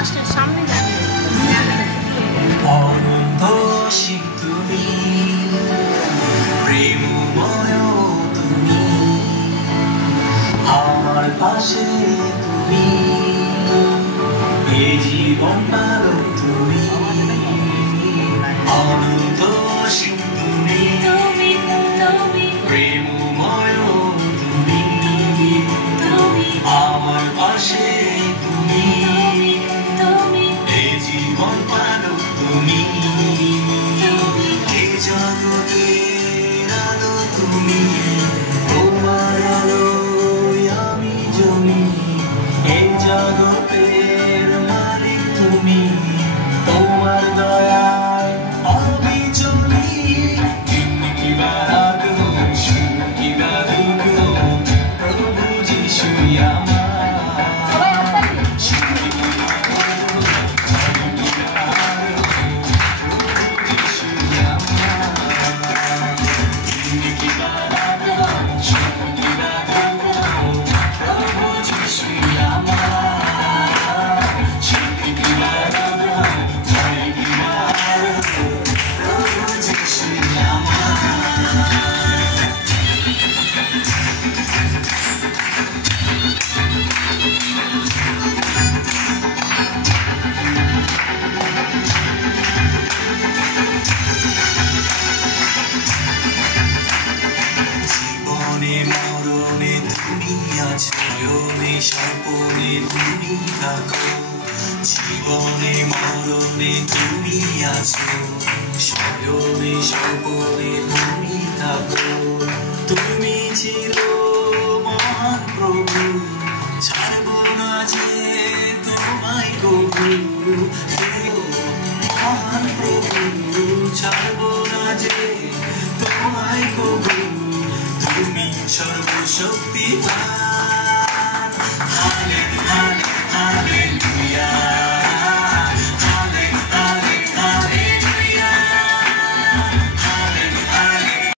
ফার্স্টের সামনে যাবে অনন্তশীল তুমি প্রেমময় তুমি আমার পাশে তুমি এই জীবন পালক তুমি অনন্তশীল তুমি প্রেমময় তুমি আমার পাশে তুমি এই জীবন পালক তুমি এই জগতের আলো তুমি তোমার আলোয় আমি জমি এই জগতের মালিক তুমি তোমার দয়ায় আমি চলি দিন কিবা রাত সুখ কিবা দুঃখ প্রভু যিশু আমার মরণে তুমি আছো শয়নে স্বপনে তুমি থাকো জীবনে মরণে তুমি আছো শয়নে স্বপনে তুমি থাকো তুমি চির মহান প্রভু ছাড়বো না যে তোমায় কবু মহান প্রভু ছাড়বো না যে তোমায় কবু তুমি সর্বশক্তিমান হালেলুয়া